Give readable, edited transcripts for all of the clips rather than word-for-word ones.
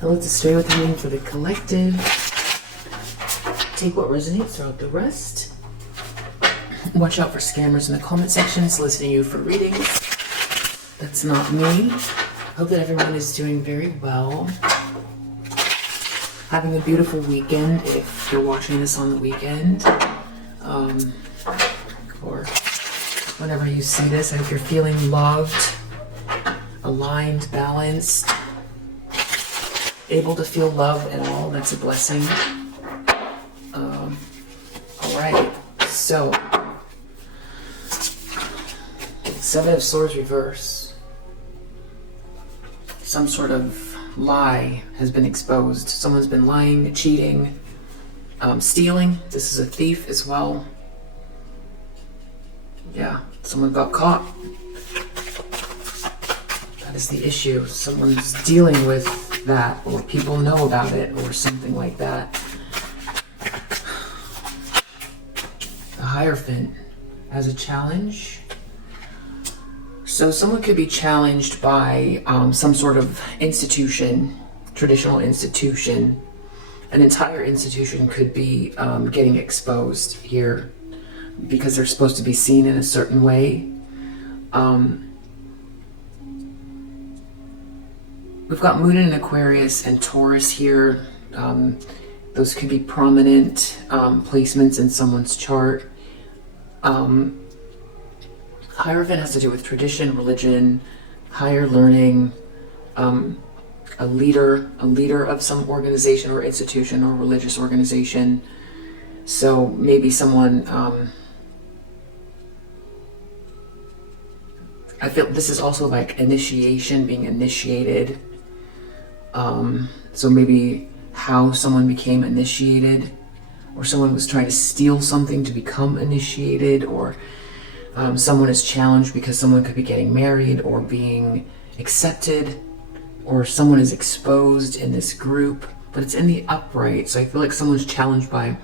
And let's stay with the reading for the collective. Take what resonates, throw out the rest. Watch out for scammers in the comment section soliciting you for readings. That's not me. Hope that everyone is doing very well. Having a beautiful weekend if you're watching this on the weekend. Or whenever you see this, I hope you're feeling loved, aligned, balanced, able to feel love at all. That's a blessing. Alright, so Seven of Swords reverse. Some sort of lie has been exposed. Someone's been lying, cheating, stealing. This is a thief as well. Yeah, someone got caught. That is the issue. Someone's dealing with that, or people know about it, or something like that. The Hierophant as a challenge. So someone could be challenged by some sort of institution, traditional institution. An entire institution could be getting exposed here because they're supposed to be seen in a certain way. We've got Moon in Aquarius and Taurus here. Those could be prominent placements in someone's chart. Hierophant has to do with tradition, religion, higher learning, a leader of some organization or institution or religious organization. So maybe someone, I feel this is also like initiation, being initiated. So maybe how someone became initiated, or someone was trying to steal something to become initiated, or someone is challenged because someone could be getting married or being accepted, or someone is exposed in this group, but it's in the upright. So I feel like someone's challenged by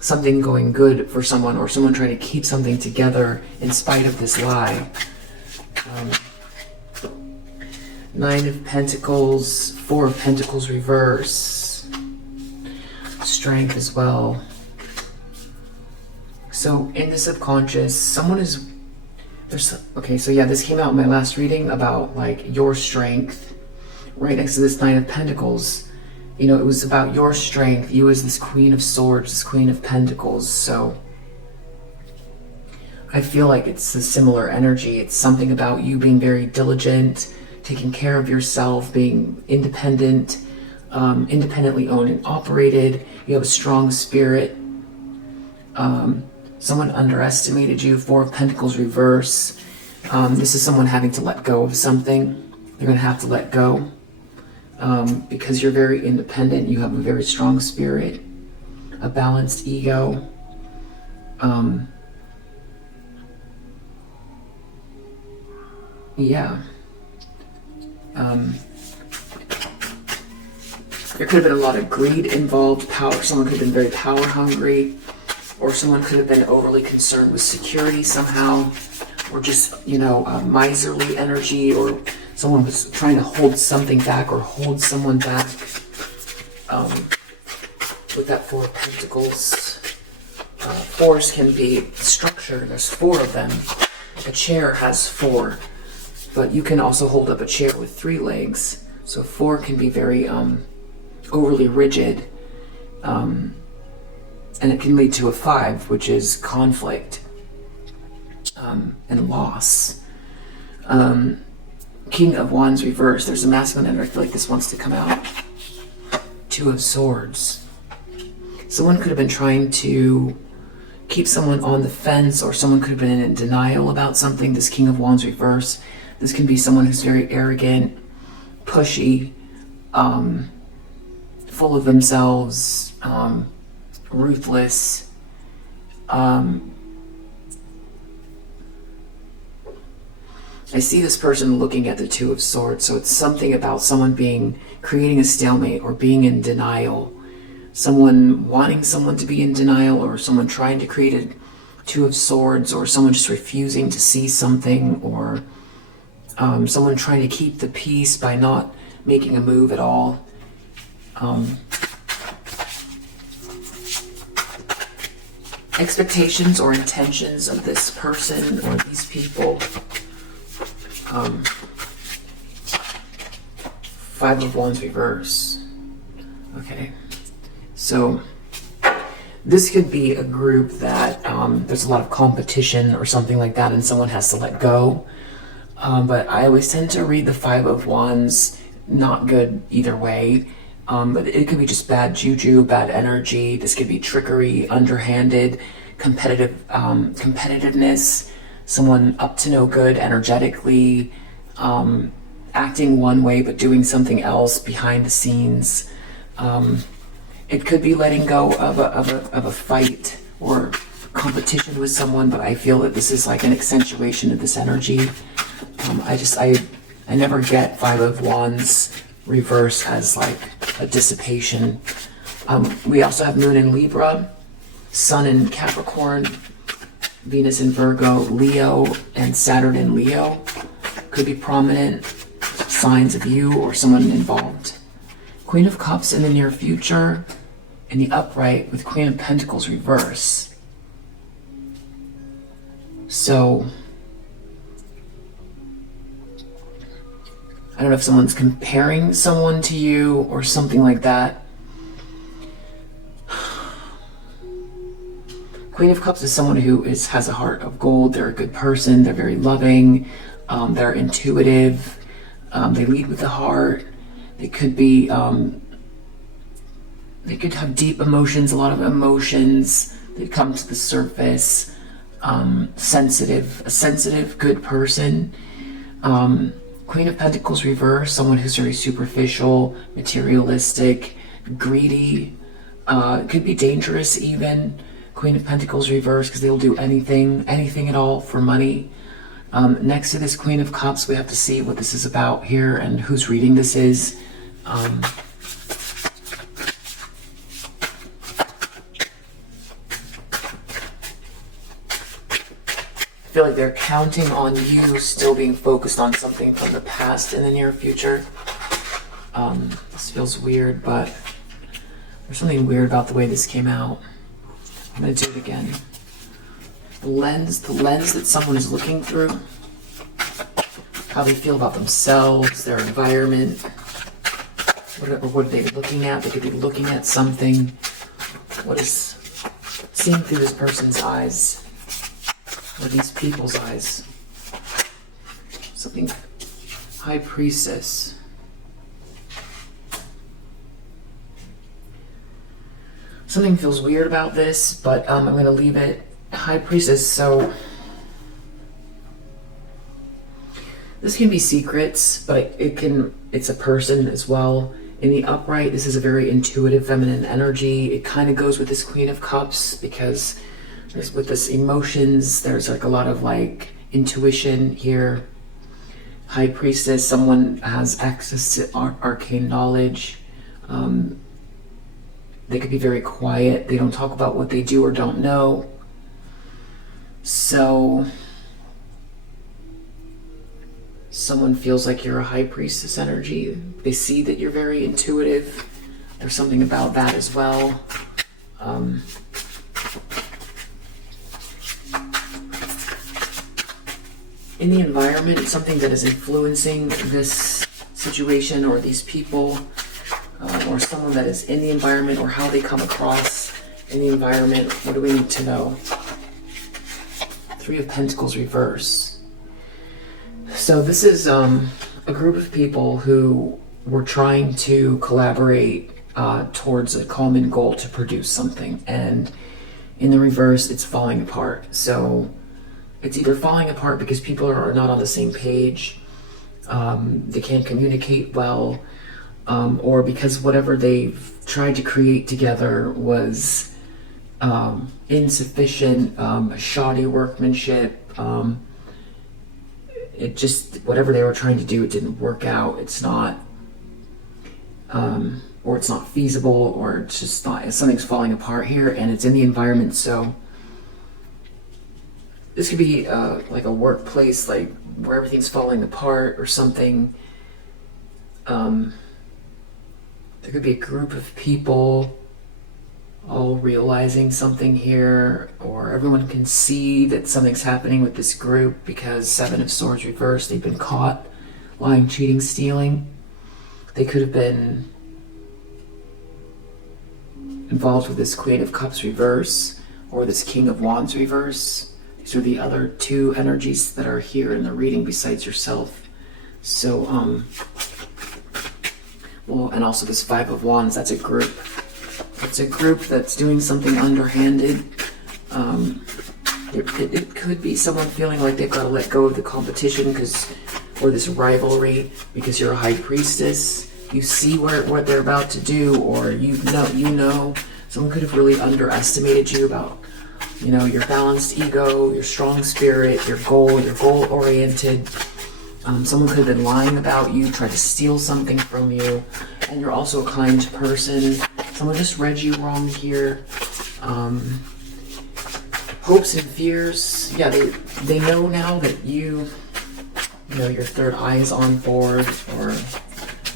something going good for someone, or someone trying to keep something together in spite of this lie. Nine of Pentacles, Four of Pentacles reverse, Strength as well. So in the subconscious, someone is, okay, so yeah, this came out in my last reading about like your strength. Right next to this Nine of Pentacles, you know, it was about your strength. You as this Queen of Swords, this Queen of Pentacles. So I feel like it's a similar energy. It's something about you being very diligent, taking care of yourself, being independent, independently owned and operated. You have a strong spirit. Someone underestimated you. Four of Pentacles reverse. This is someone having to let go of something. You're going to have to let go because you're very independent. You have a very strong spirit, a balanced ego. Yeah. There could have been a lot of greed involved, power. Someone could have been very power hungry, or someone could have been overly concerned with security somehow, or just, you know, miserly energy, or someone was trying to hold something back or hold someone back. With that Four of Pentacles, fours can be structure. There's four of them. A chair has four, but you can also hold up a chair with three legs. So four can be very overly rigid, and it can lead to a five, which is conflict and loss. King of Wands reversed. There's a masculine energy. I feel like this wants to come out. Two of Swords. Someone could have been trying to keep someone on the fence, or someone could have been in denial about something. This King of Wands reverse. This can be someone who's very arrogant, pushy, full of themselves, ruthless. I see this person looking at the Two of Swords, so it's something about someone creating a stalemate or being in denial. Someone wanting someone to be in denial, or someone trying to create a Two of Swords, or someone just refusing to see something, or someone trying to keep the peace by not making a move at all. Expectations or intentions of this person or these people. Five of Wands reverse. Okay, so this could be a group that there's a lot of competition or something like that, and someone has to let go. But I always tend to read the Five of Wands, not good either way. But it could be just bad juju, bad energy. This could be trickery, underhanded, competitiveness, someone up to no good energetically, acting one way but doing something else behind the scenes. It could be letting go of a fight or competition with someone, but I feel that this is like an accentuation of this energy. I never get Five of Wands reverse as like a dissipation. We also have Moon in Libra, Sun in Capricorn, Venus in Virgo, Leo, and Saturn in Leo. Could be prominent signs of you or someone involved. Queen of Cups in the near future, in the upright with Queen of Pentacles reverse. So I don't know if someone's comparing someone to you or something like that. Queen of Cups is someone who has a heart of gold. They're a good person. They're very loving. They're intuitive. They lead with the heart. They could be, they could have deep emotions, a lot of emotions that come to the surface. A sensitive, good person. Queen of Pentacles reverse, someone who's very superficial, materialistic, greedy, could be dangerous even. Queen of Pentacles reverse, because they'll do anything at all for money. Next to this Queen of Cups, we have to see what this is about here and whose reading this is. I feel like they're counting on you still being focused on something from the past in the near future. This feels weird, but there's something weird about the way this came out. I'm going to do it again. The lens that someone is looking through, how they feel about themselves, their environment, what are they looking at? They could be looking at something. What is seen through this person's eyes? Or these people's eyes. Something. High Priestess. Something feels weird about this, but I'm going to leave it. High Priestess, so this can be secrets, but it's a person as well. In the upright, this is a very intuitive feminine energy. It kind of goes with this Queen of Cups because with this emotions, there's like a lot of like intuition here. High Priestess, someone has access to arcane knowledge. They could be very quiet. They don't talk about what they do or don't know. So someone feels like you're a High Priestess energy. They see that you're very intuitive. There's something about that as well. In the environment, it's something that is influencing this situation or these people, or someone that is in the environment, or how they come across in the environment. What do we need to know? Three of Pentacles reverse. So this is a group of people who were trying to collaborate towards a common goal to produce something, and in the reverse it's falling apart. So it's either falling apart because people are not on the same page, they can't communicate well, or because whatever they've tried to create together was insufficient, shoddy workmanship. It just, whatever they were trying to do, it didn't work out. It's not, or it's not feasible, or it's just not, something's falling apart here, and it's in the environment. So this could be like a workplace, like where everything's falling apart or something. There could be a group of people all realizing something here, or everyone can see that something's happening with this group because Seven of Swords reversed. They've been caught lying, cheating, stealing. They could have been involved with this Queen of Cups reverse or this King of Wands reverse. These are the other two energies that are here in the reading besides yourself. So, well, and also this Five of Wands, that's a group. It's a group that's doing something underhanded. It could be someone feeling like they've got to let go of the competition or this rivalry because you're a high priestess. You see what they're about to do, or you know. Someone could have really underestimated you about, your balanced ego, your strong spirit, you're goal-oriented. Someone could have been lying about you, tried to steal something from you, and you're also a kind person. Someone just read you wrong here. Hopes and fears. Yeah, they know now that your third eye is on board, or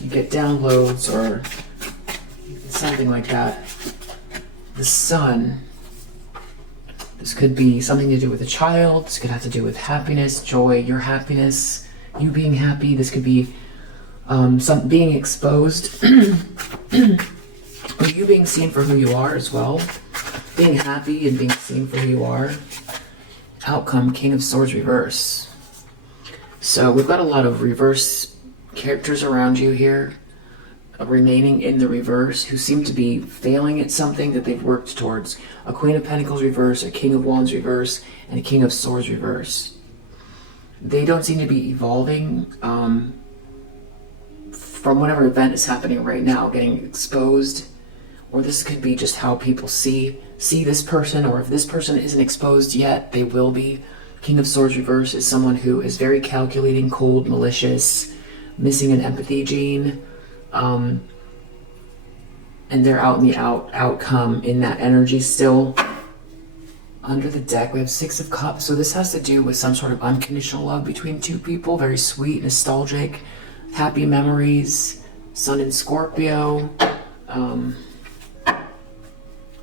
you get downloads, or something like that. The Sun. This could be something to do with a child. This could have to do with happiness, joy, your happiness, you being happy. This could be being exposed. Or you being seen for who you are as well. Being happy and being seen for who you are. Outcome, King of Swords reverse. So we've got a lot of reverse characters around you here, remaining in the reverse, who seem to be failing at something that they've worked towards. A Queen of Pentacles reverse, a King of Wands reverse, and a King of Swords reverse. They don't seem to be evolving from whatever event is happening right now, getting exposed. Or this could be just how people see this person, or if this person isn't exposed yet, they will be. King of Swords reverse is someone who is very calculating, cold, malicious, missing an empathy gene, and they're out in the outcome in that energy still. Under the deck, we have Six of Cups, so this has to do with some sort of unconditional love between two people, very sweet, nostalgic, happy memories. Sun in Scorpio.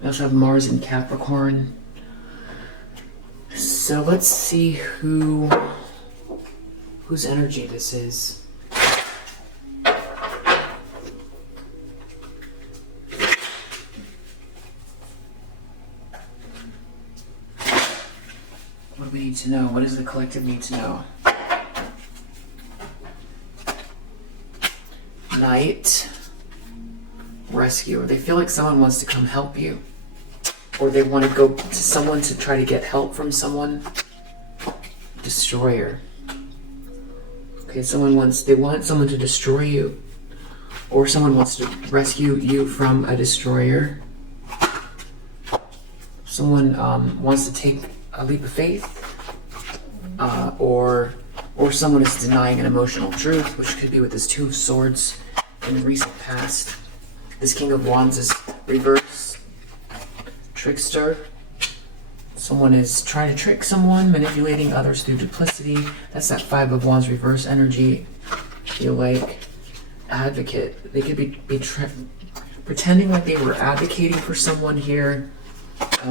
We also have Mars in Capricorn. So let's see whose energy this is. What do we need to know? What does the collective need to know? Knight. Rescue. They feel like someone wants to come help you. Or they want to go to someone to try to get help from someone. Destroyer. Okay, they want someone to destroy you. Or someone wants to rescue you from a destroyer. Someone wants to take a leap of faith. Or someone is denying an emotional truth, which could be with this Two of Swords in the recent past. This King of Wands is reverse. Trickster. Someone is trying to trick someone, manipulating others through duplicity. That's that Five of Wands reverse energy. Feel like advocate. They could be pretending like they were advocating for someone here,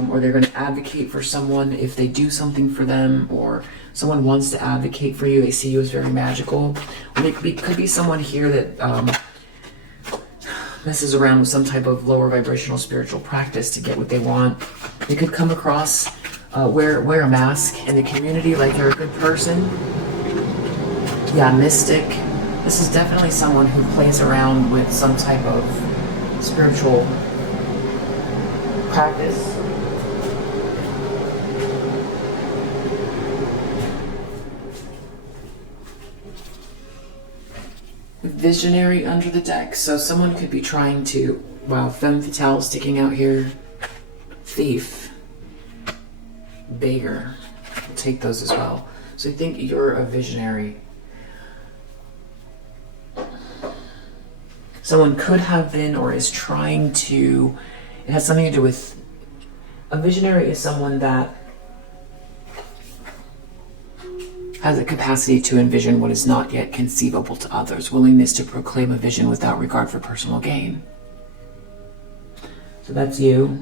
or they're going to advocate for someone if they do something for them, or someone wants to advocate for you. They see you as very magical. Or it could be someone here that messes around with some type of lower vibrational spiritual practice to get what they want. They could come across, wear a mask in the community like they're a good person. Yeah, mystic. This is definitely someone who plays around with some type of spiritual practice. Visionary under the deck, so someone could be trying to, wow, femme fatale sticking out here. Thief. Beggar. We'll take those as well. So I think you're a visionary. Someone could have been or is trying to, it has something to do with, a visionary is someone that has a capacity to envision what is not yet conceivable to others, willingness to proclaim a vision without regard for personal gain. So that's you.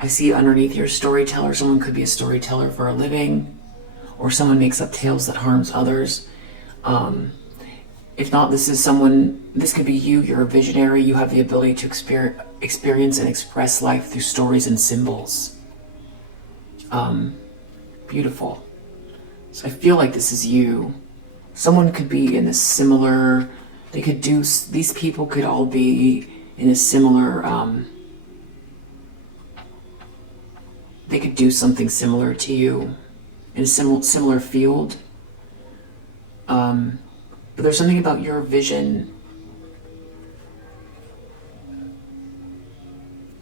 I see underneath your storyteller, someone could be a storyteller for a living, or someone makes up tales that harms others. If not, this could be you. You're a visionary. You have the ability to experience and express life through stories and symbols. Beautiful. So I feel like this is you. Someone could be in a similar, these people could all be in a similar, they could do something similar to you in a similar field. But there's something about your vision.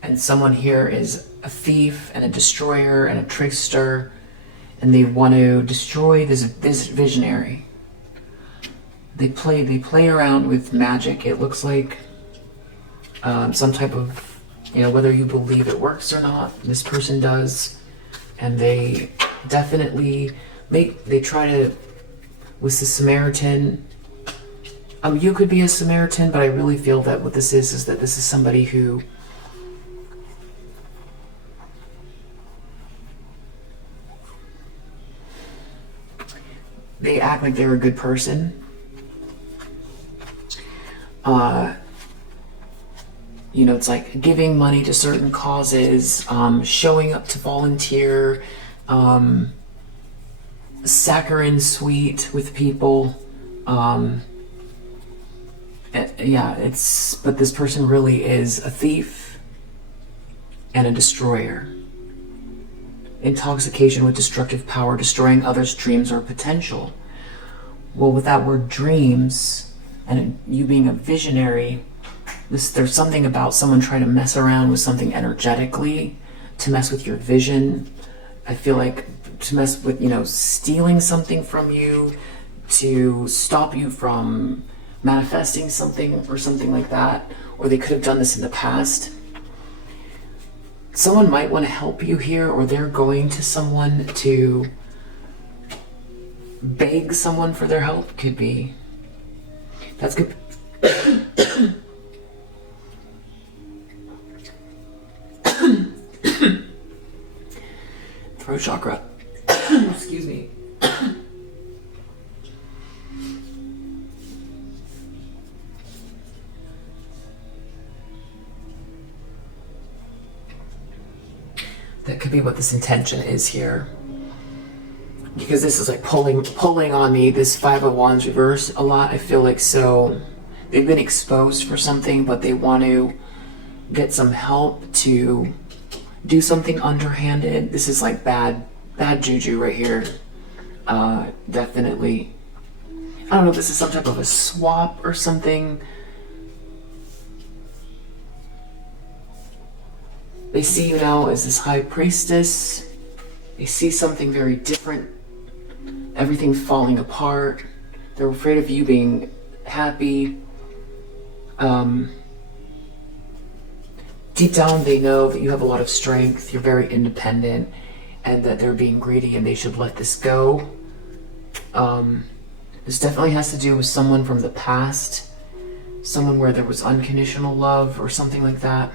And someone here is a thief and a destroyer and a trickster, and they want to destroy this visionary. They play around with magic. It looks like some type of, whether you believe it works or not, this person does. And they definitely try to, with the Samaritan, you could be a Samaritan, but I really feel that what this is that this is somebody who they act like they're a good person. It's like giving money to certain causes, showing up to volunteer, saccharine sweet with people. But this person really is a thief and a destroyer. Intoxication with destructive power, destroying others' dreams or potential. Well, with that word dreams, and you being a visionary, there's something about someone trying to mess around with something energetically, to mess with your vision. I feel like to mess with, stealing something from you, to stop you from manifesting something or something like that. Or they could have done this in the past. Someone might want to help you here, or they're going to someone to beg someone for their help. Could be. That's good. Throat chakra. Excuse me. That could be what this intention is here. Because this is like pulling on me, this Five of Wands reverse a lot. I feel like so they've been exposed for something, but they want to get some help to do something underhanded. This is like bad juju right here. Definitely. I don't know if this is some type of a swap or something. They see you now as this high priestess. They see something very different. Everything falling apart. They're afraid of you being happy. Deep down they know that you have a lot of strength, you're very independent, and that they're being greedy and they should let this go. This definitely has to do with someone from the past, someone where there was unconditional love or something like that.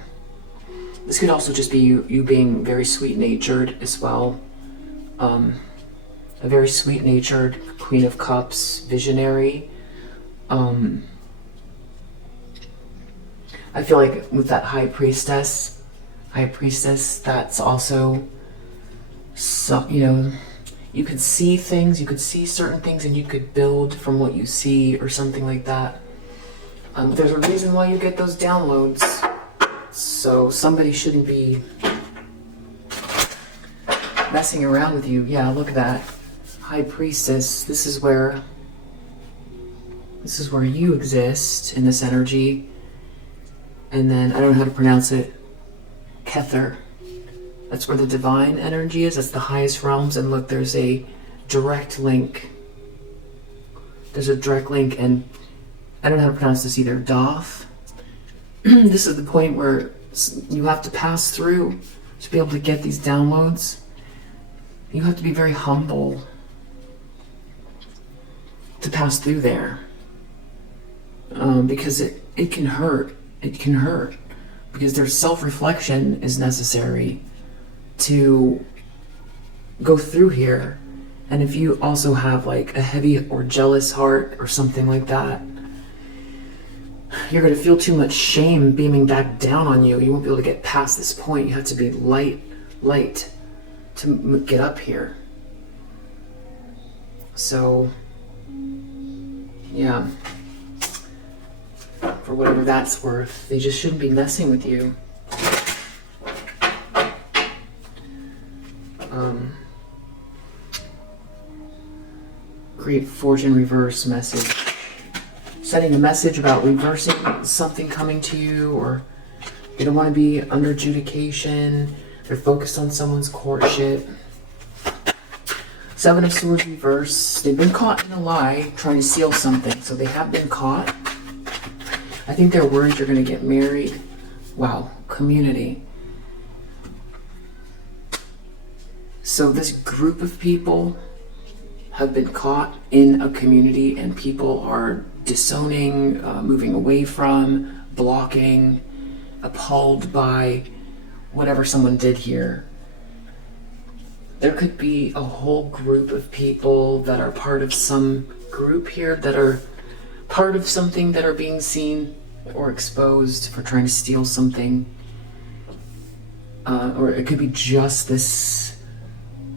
This could also just be you being very sweet-natured as well. A very sweet-natured Queen of Cups, visionary. I feel like with that High Priestess, that's also, you could see things, you could see certain things, and you could build from what you see or something like that. There's a reason why you get those downloads. So somebody shouldn't be messing around with you. Yeah, look at that. High Priestess, this is where you exist in this energy. And then, I don't know how to pronounce it, Kether. That's where the divine energy is. That's the highest realms. And look, there's a direct link. There's a direct link, and I don't know how to pronounce this either. Doth. This is the point where you have to pass through to be able to get these downloads. You have to be very humble to pass through there. Because it can hurt. It can hurt. because there's self-reflection is necessary to go through here. And if you also have like a heavy or jealous heart or something like that, you're going to feel too much shame beaming back down on you. You won't be able to get past this point. You have to be light to get up here. So, yeah, for whatever that's worth, they just shouldn't be messing with you. Great Fortune reverse message. Sending a message about reversing something coming to you, or you don't want to be under adjudication. They're focused on someone's courtship. Seven of Swords reverse. They've been caught in a lie trying to steal something, so they have been caught. I think they're worried you're going to get married. Wow, community. So this group of people have been caught in a community, and people are disowning, moving away from, blocking, appalled by whatever someone did here. There could be a whole group of people that are part of some group here, that are part of something, that are being seen or exposed for trying to steal something. Or it could be just this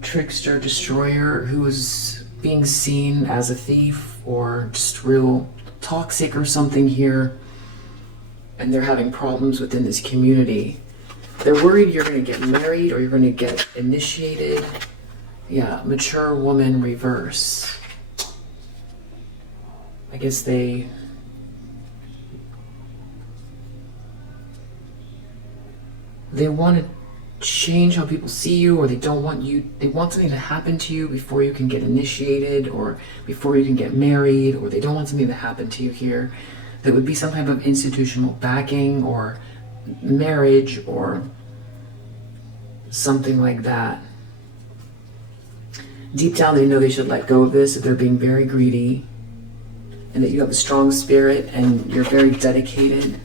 trickster, destroyer who is being seen as a thief or just real toxic or something here, and they're having problems within this community. They're worried you're going to get married or you're going to get initiated. Yeah, mature woman reverse. I guess they want to change how people see you, or they don't want you, they want something to happen to you before you can get initiated or before you can get married, or they don't want something to happen to you here that would be some type of institutional backing or marriage or something like that. Deep down they know they should let go of this, that they're being very greedy, and that you have a strong spirit and you're very dedicated.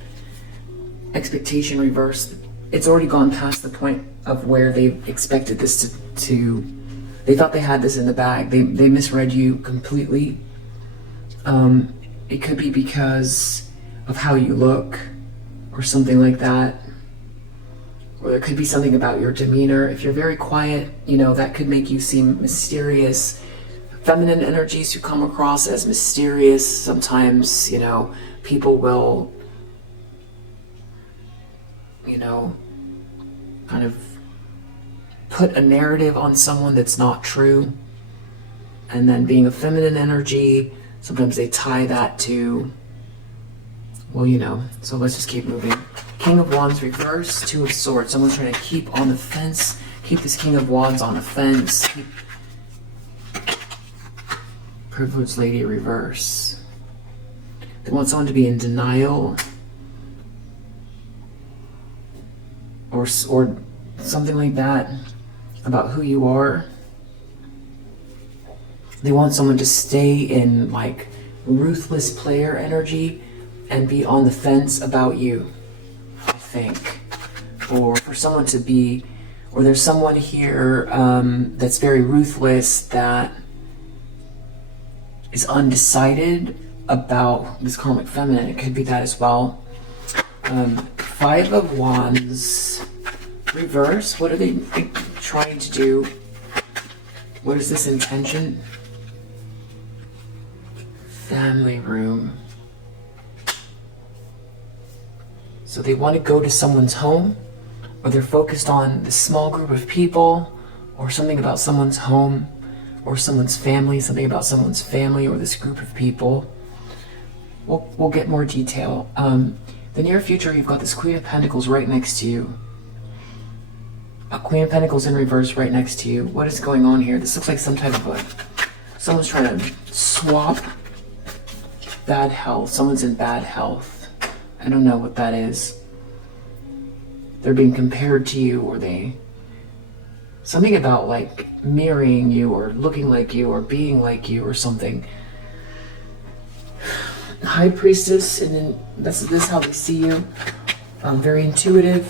Expectation reversed. It's already gone past the point of where they expected this to they thought they had this in the bag. They misread you completely. It could be because of how you look or something like that. Or there could be something about your demeanor. If you're very quiet, you know, that could make you seem mysterious. Feminine energies who come across as mysterious, sometimes, you know, people will, you know, kind of put a narrative on someone that's not true. And then being a feminine energy, sometimes they tie that to, well, you know, so let's just keep moving. King of Wands reverse, Two of Swords. Someone's trying to keep on the fence, keep this King of Wands on the fence. Privileged Lady reverse. They want someone to be in denial, or something like that about who you are. They want someone to stay in like ruthless player energy and be on the fence about you, I think. Or for someone to be, or there's someone here that's very ruthless, that is undecided about this karmic feminine. It could be that as well. Five of Wands reverse. What are they trying to do? What is this intention? Family room. So they want to go to someone's home, or they're focused on this small group of people, or something about someone's home, or someone's family, something about someone's family, or this group of people. We'll get more detail. The near future, you've got this Queen of Pentacles right next to you. A Queen of Pentacles in reverse right next to you. What is going on here? This looks like some type of someone's trying to swap bad health. Someone's in bad health. I don't know what that is. They're being compared to you, or something about like mirroring you, or looking like you, or being like you, or something. High Priestess, and then this is how they see you. Very intuitive.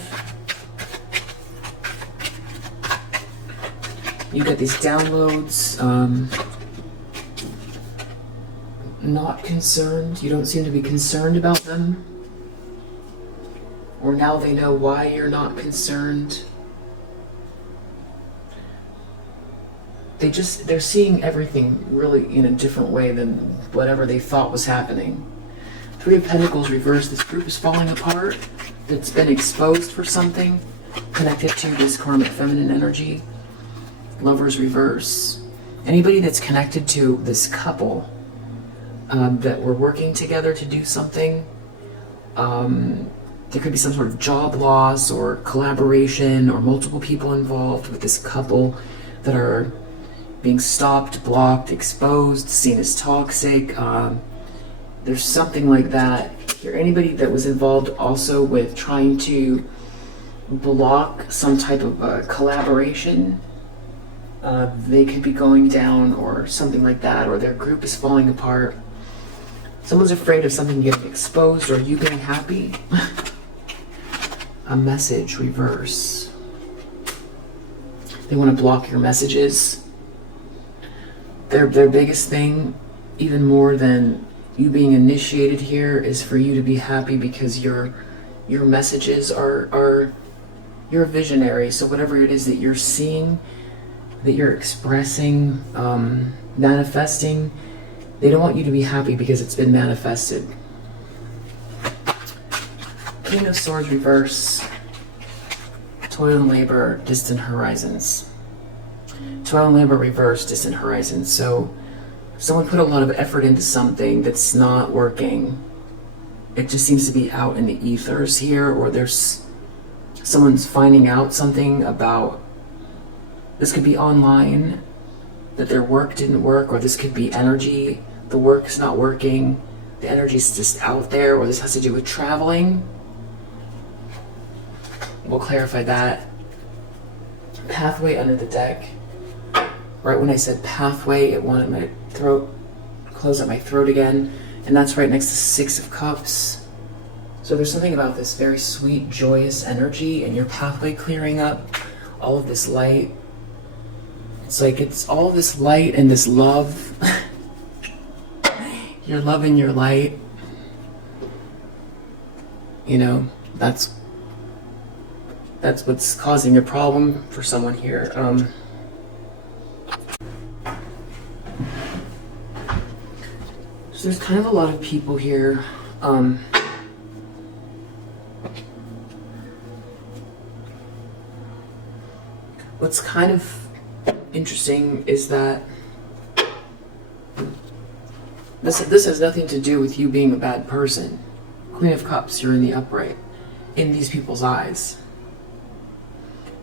You get these downloads. Not concerned. You don't seem to be concerned about them. Or now they know why you're not concerned. They're seeing everything really in a different way than whatever they thought was happening. Three of Pentacles reversed. This group is falling apart. It's been exposed for something connected to this karmic feminine energy. Lovers reverse. Anybody that's connected to this couple that were working together to do something, there could be some sort of job loss or collaboration or multiple people involved with this couple that are being stopped, blocked, exposed, seen as toxic. There's something like that. Or anybody that was involved also with trying to block some type of collaboration, they could be going down or something like that, or their group is falling apart. Someone's afraid of something getting exposed or you being happy. A message reverse. They want to block your messages. Their biggest thing, even more than you being initiated here, is for you to be happy because your messages are you're a visionary. So whatever it is that you're seeing, that you're expressing, manifesting, they don't want you to be happy because it's been manifested. King of Swords reverse. Toil and labor, distant horizons. Toil and labor reverse, distant horizons. So someone put a lot of effort into something that's not working. It just seems to be out in the ethers here, or there's someone's finding out something about, this could be online, that their work didn't work, or this could be energy, the work's not working, the energy's just out there, or this has to do with traveling. We'll clarify that. Pathway under the deck. Right when I said pathway, it wanted my throat, close up my throat again, and that's right next to Six of Cups. So there's something about this very sweet, joyous energy and your pathway clearing up, all of this light. It's like it's all this light and this love. You're loving your light. You know, that's what's causing a problem for someone here. So there's kind of a lot of people here. What's kind of interesting is that this has nothing to do with you being a bad person. Queen of Cups, you're in the upright. In these people's eyes,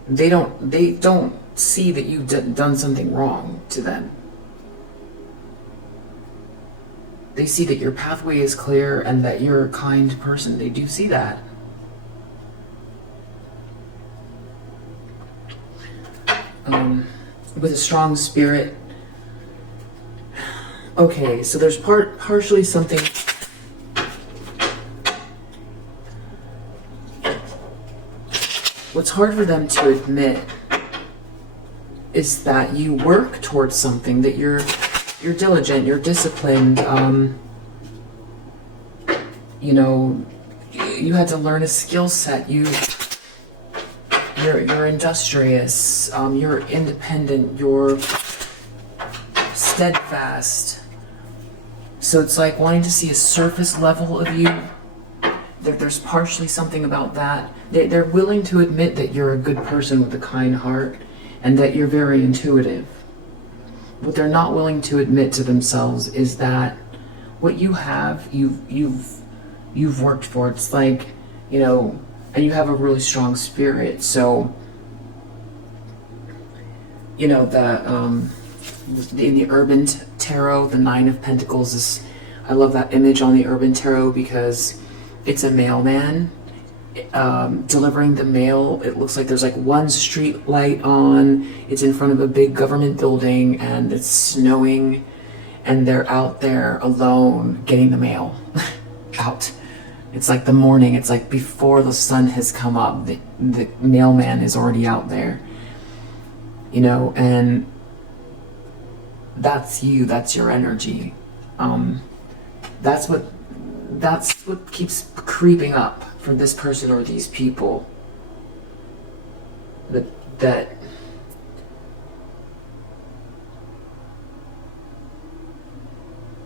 they don't see that you've done something wrong to them. They see that your pathway is clear and that you're a kind person. They do see that. With a strong spirit. Okay, so there's partially something. What's hard for them to admit is that you work towards something, that you're diligent, you're disciplined. You know, you had to learn a skill set. You're industrious. You're independent. You're steadfast. So it's like wanting to see a surface level of you. There's partially something about that. They're willing to admit that you're a good person with a kind heart and that you're very intuitive. What they're not willing to admit to themselves is that what you have, you've worked for. It's like, you know, and you have a really strong spirit. So, you know, in the Urban Tarot, the Nine of Pentacles is, I love that image on the Urban Tarot because it's a mailman delivering the mail. It looks like there's like one street light on. It's in front of a big government building and it's snowing and they're out there alone getting the mail out. It's like the morning. It's like before the sun has come up, the mailman is already out there. You know, and that's you. That's your energy. That's what keeps creeping up for this person or these people. That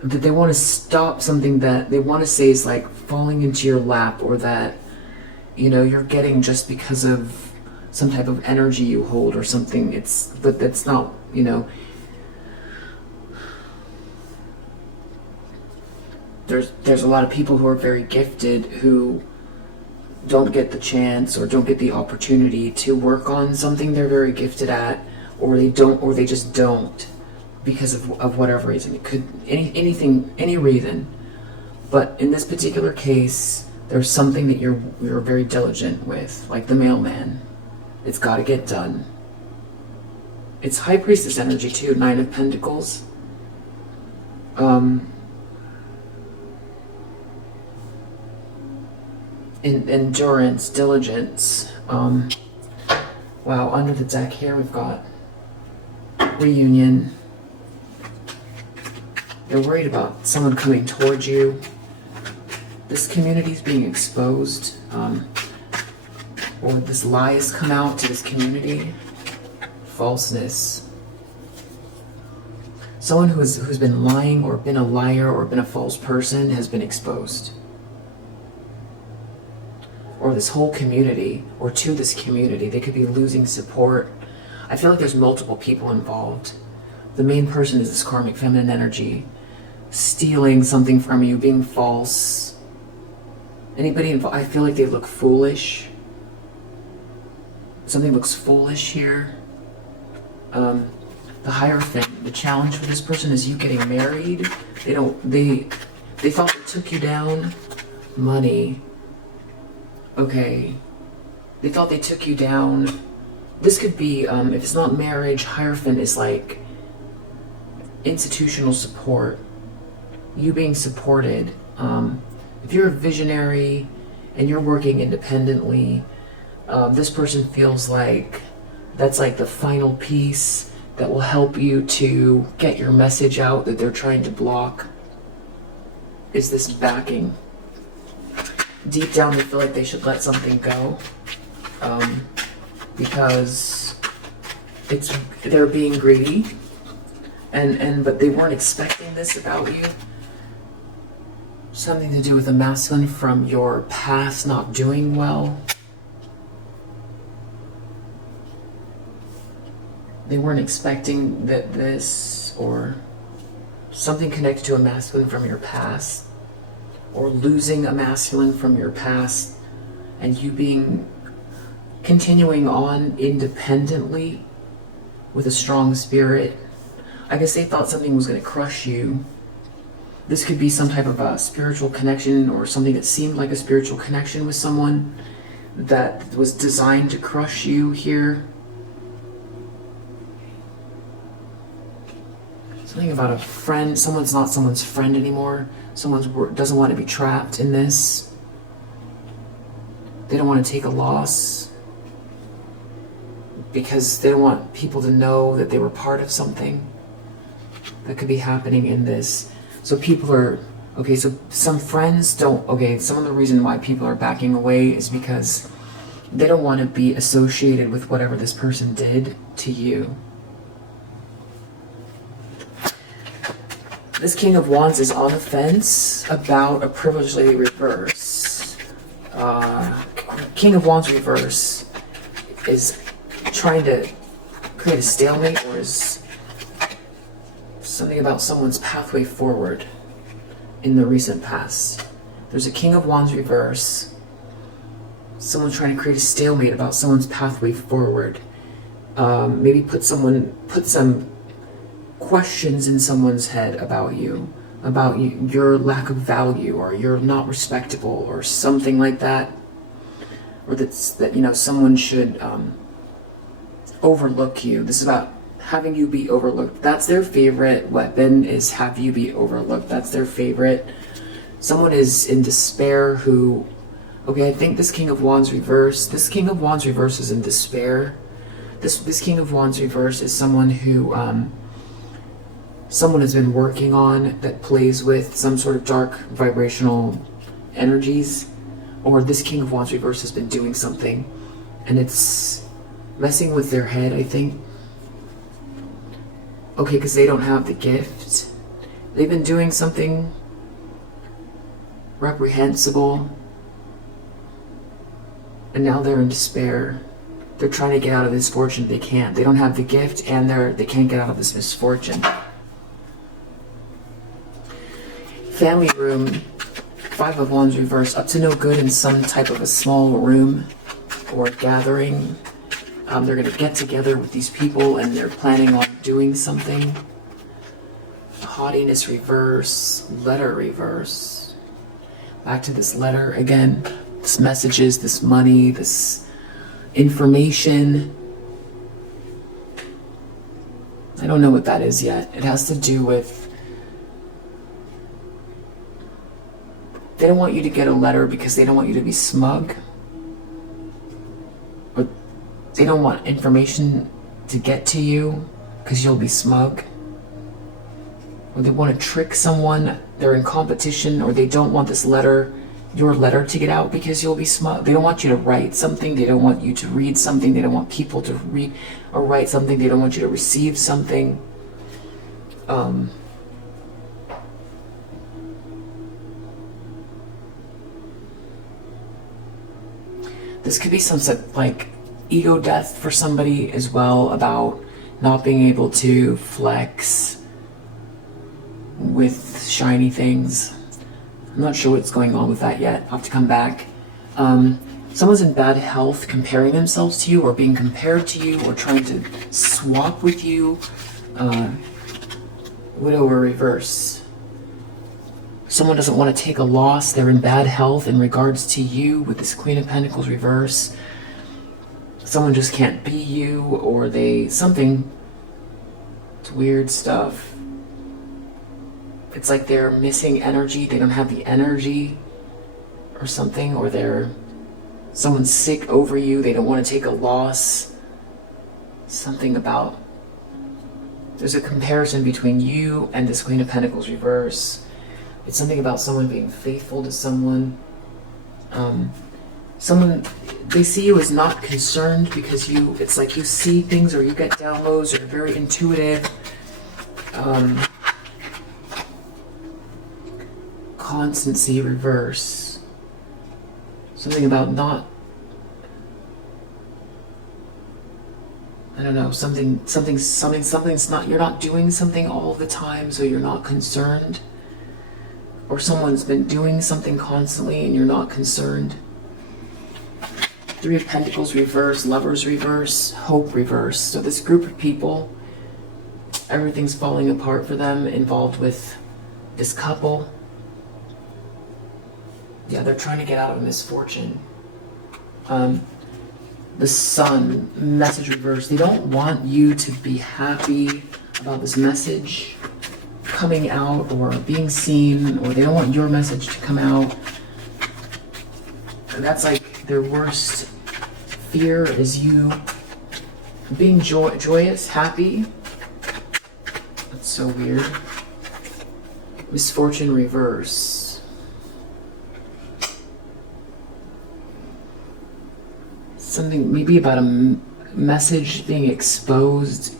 they want to stop something that they want to say is like falling into your lap, or that, you know, you're getting just because of some type of energy you hold or something. But that's not, you know, there's a lot of people who are very gifted who don't get the chance or don't get the opportunity to work on something they're very gifted at, or they just don't, because of whatever reason. It could anything, any reason. But in this particular case, there's something that you're very diligent with, like the mailman. It's got to get done. It's High Priestess energy too, 9 of Pentacles. Endurance, diligence. Wow, under the deck here we've got reunion. You're worried about someone coming towards you. This community is being exposed, or this lie has come out to this community. Falseness. Someone who's been lying or been a liar or been a false person has been exposed. Or this whole community, or to this community, they could be losing support. I feel like there's multiple people involved. The main person is this karmic feminine energy, stealing something from you, being false. Anybody involved, I feel like they look foolish. Something looks foolish here. The Hierophant, the challenge for this person is you getting married. They thought they took you down. Money. Okay. They thought they took you down. This could be, if it's not marriage, Hierophant is like institutional support. You being supported. If you're a visionary and you're working independently, this person feels like that's like the final piece that will help you to get your message out that they're trying to block. Is this backing? Deep down they feel like they should let something go, because they're being greedy, but they weren't expecting this about you. Something to do with a masculine from your past not doing well. They weren't expecting this, or something connected to a masculine from your past, or losing a masculine from your past, and you continuing on independently with a strong spirit. I guess they thought something was going to crush you. This could be some type of a spiritual connection, or something that seemed like a spiritual connection with someone that was designed to crush you here. Something about a friend. Someone's not someone's friend anymore. Someone doesn't want to be trapped in this. They don't want to take a loss because they don't want people to know that they were part of something that could be happening in this. So people are, okay, so some friends don't, okay, some of the reason why people are backing away is because they don't want to be associated with whatever this person did to you. This King of Wands is on the fence about a privileged lady reverse. King of Wands reverse is trying to create a stalemate, or is something about someone's pathway forward in the recent past. There's a King of Wands reverse. Someone trying to create a stalemate about someone's pathway forward. Maybe put some questions in someone's head about you, your lack of value, or you're not respectable, or something like that, or that you know, someone should overlook you. This is about having you be overlooked. That's their favorite weapon, is have you be overlooked. That's their favorite Someone is in despair who, okay, I think this King of Wands reverse, this King of Wands reverse is in despair. This King of Wands reverse is someone who, someone has been working on, that plays with some sort of dark vibrational energies, or this King of Wands reverse has been doing something and it's messing with their head, I think. Okay, because they don't have the gift. They've been doing something reprehensible and now they're in despair. They're trying to get out of this misfortune. They can't. They don't have the gift and they can't get out of this misfortune. Family room, Five of Wands reverse, up to no good in some type of a small room or gathering. They're going to get together with these people and they're planning on doing something. Haughtiness reverse, letter reverse. Back to this letter again. This messages, this money, this information. I don't know what that is yet. It has to do with, they don't want you to get a letter because they don't want you to be smug. Or they don't want information to get to you because you'll be smug. Or they want to trick someone. They're in competition, or they don't want this letter, your letter, to get out because you'll be smug. They don't want you to write something. They don't want you to read something. They don't want people to read or write something. They don't want you to receive something. This could be some like ego death for somebody as well, about not being able to flex with shiny things. I'm not sure what's going on with that yet. I'll have to come back. Someone's in bad health, comparing themselves to you or being compared to you or trying to swap with you. Widower reverse. Someone doesn't want to take a loss. They're in bad health in regards to you with this Queen of Pentacles reverse. Someone just can't be you, or something. It's weird stuff. It's like they're missing energy. They don't have the energy or something, or someone's sick over you. They don't want to take a loss. Something about, there's a comparison between you and this Queen of Pentacles reverse. It's something about someone being faithful to someone. Someone, they see you as not concerned because it's like you see things or you get downloads, or you're very intuitive. Constancy reverse. Something about not, I don't know, something's not, you're not doing something all the time, so you're not concerned. Or someone's been doing something constantly and you're not concerned. Three of Pentacles reverse, Lovers reverse, Hope reverse. So this group of people, everything's falling apart for them, involved with this couple. Yeah, they're trying to get out of misfortune. The Sun, message reverse. They don't want you to be happy about this message coming out or being seen, or they don't want your message to come out. And that's like their worst fear, is you being joyous, happy. That's so weird. Misfortune reverse. Something maybe about a message being exposed.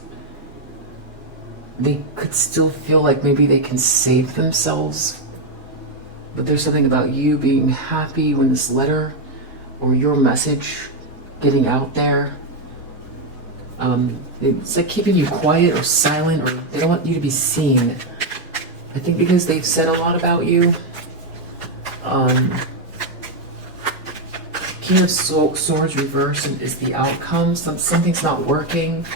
They could still feel like maybe they can save themselves, but there's something about you being happy when this letter or your message getting out there. It's like keeping you quiet or silent, or they don't want you to be seen. I think because they've said a lot about you. King of Swords reverse is the outcome. Something's not working.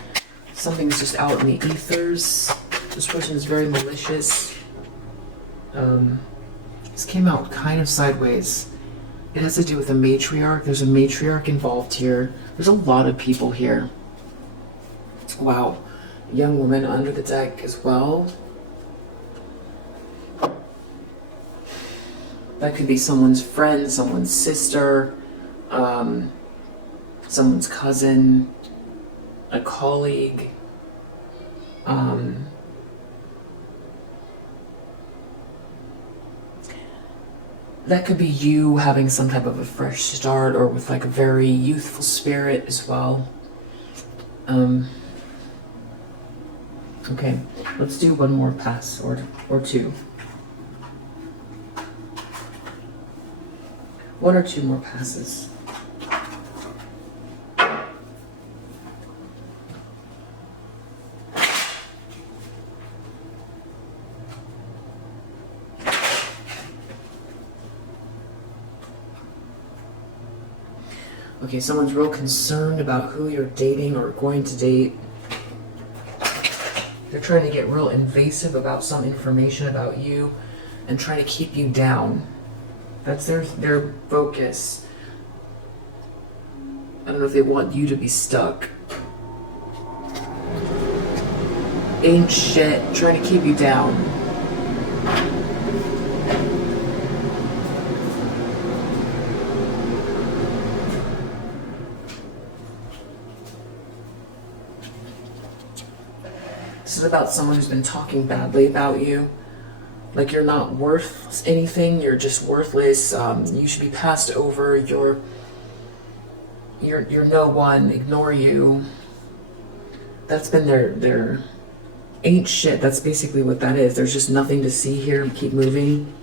Something's just out in the ethers. This person is very malicious. This came out kind of sideways. It has to do with a matriarch. There's a matriarch involved here. There's a lot of people here. Wow. A young woman under the deck as well. That could be someone's friend, someone's sister, someone's cousin, a colleague. That could be you having some type of a fresh start, or with like a very youthful spirit as well. Okay, let's do one more pass or two. One or two more passes. Okay, someone's real concerned about who you're dating or going to date. They're trying to get real invasive about some information about you and trying to keep you down. That's their focus. I don't know if they want you to be stuck. Ain't shit, trying to keep you down. This is about someone who's been talking badly about you. Like you're not worth anything, you're just worthless, you should be passed over, you're no one, ignore you. That's been their ain't shit, that's basically what that is. There's just nothing to see here, keep moving.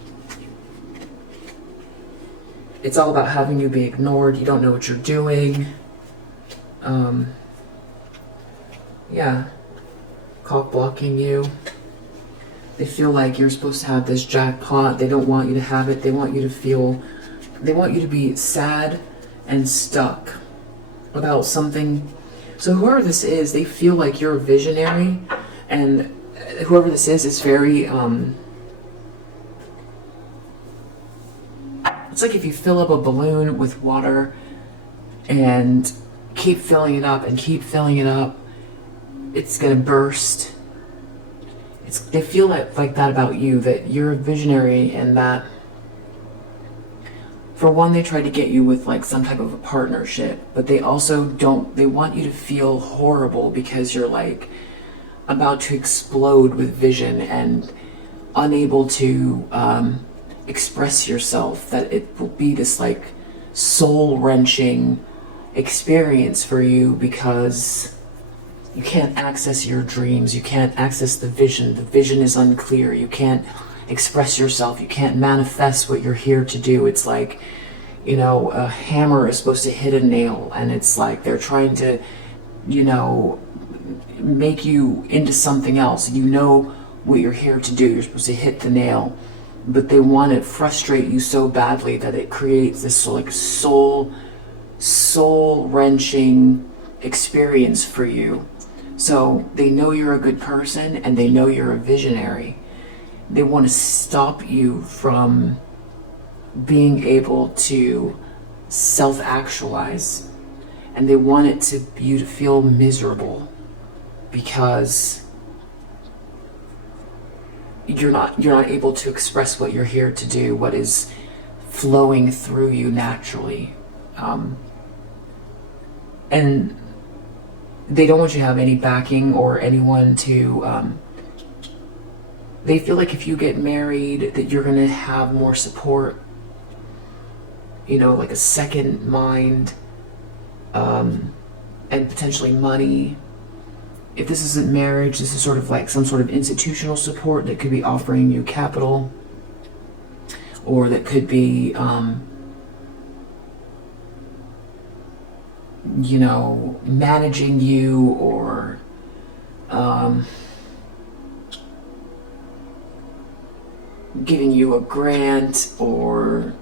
It's all about having you be ignored, you don't know what you're doing. Yeah. Cock blocking you. They feel like you're supposed to have this jackpot. They don't want you to have it. They want you to feel, they want you to be sad and stuck about something. So whoever this is, they feel like you're a visionary, and whoever this is very, it's like if you fill up a balloon with water and keep filling it up and keep filling it up, it's gonna burst. They feel like that about you, that you're a visionary, and that for one, they try to get you with like some type of a partnership, but they also they want you to feel horrible because you're like about to explode with vision and unable to express yourself, that it will be this like soul-wrenching experience for you because you can't access your dreams, you can't access the vision is unclear, you can't express yourself, you can't manifest what you're here to do. It's like, you know, a hammer is supposed to hit a nail, and it's like they're trying to, you know, make you into something else. You know what you're here to do, you're supposed to hit the nail, but they want to frustrate you so badly that it creates this like soul-wrenching experience for you. So they know you're a good person and they know you're a visionary. They want to stop you from being able to self-actualize, and they want you to feel miserable because you're not able to express what you're here to do, what is flowing through you naturally. And they don't want you to have any backing or anyone to, they feel like if you get married that you're going to have more support, you know, like a second mind, and potentially money. If this isn't marriage, this is sort of like some sort of institutional support that could be offering you capital, or that could be, you know, managing you, or giving you a grant, or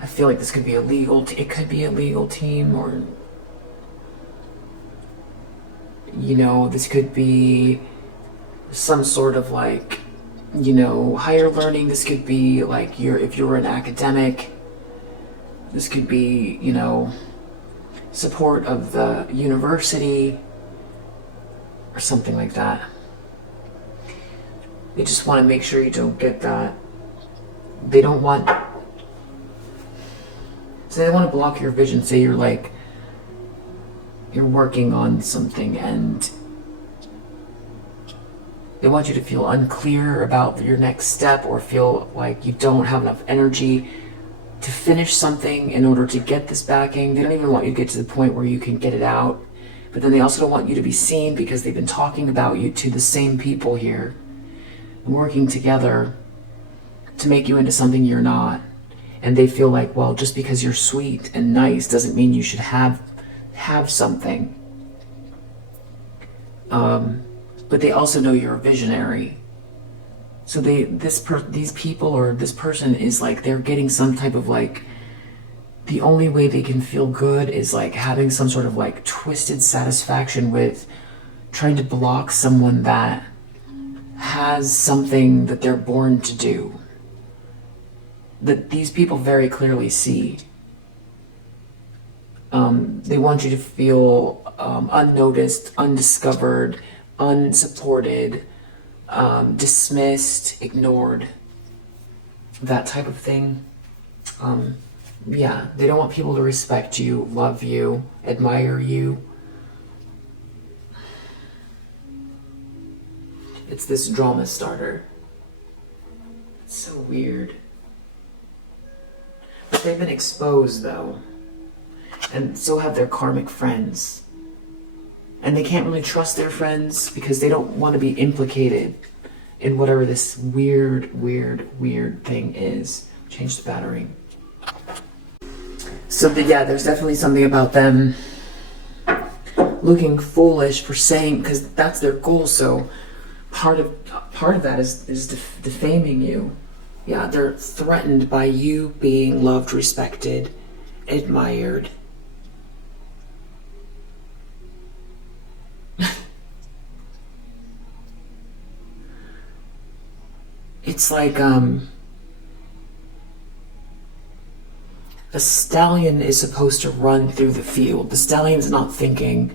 I feel like this could be a legal, it could be a legal team, or, you know, this could be some sort of like, you know, higher learning. This could be like if you're an academic, this could be, you know, support of the university or something like that. They just want to make sure you don't get that. They don't want... So they want to block your vision. Say you're like... You're working on something and... They want you to feel unclear about your next step, or feel like you don't have enough energy to finish something in order to get this backing. They don't even want you to get to the point where you can get it out. But then they also don't want you to be seen, because they've been talking about you to the same people here and working together to make you into something you're not. And they feel like, well, just because you're sweet and nice doesn't mean you should have something. But they also know you're a visionary. So these people or this person is like, they're getting some type of like, the only way they can feel good is like having some sort of like twisted satisfaction with trying to block someone that has something that they're born to do, that these people very clearly see. They want you to feel unnoticed, undiscovered, unsupported, dismissed, ignored, that type of thing. Yeah, they don't want people to respect you, love you, admire you. It's this drama starter. It's so weird. But they've been exposed though, and so have their karmic friends. And they can't really trust their friends because they don't want to be implicated in whatever this weird thing is. Change the battery. So yeah, there's definitely something about them looking foolish for saying, because that's their goal. So part of that is defaming you. Yeah, they're threatened by you being loved, respected, admired. It's like a stallion is supposed to run through the field. The stallion's not thinking,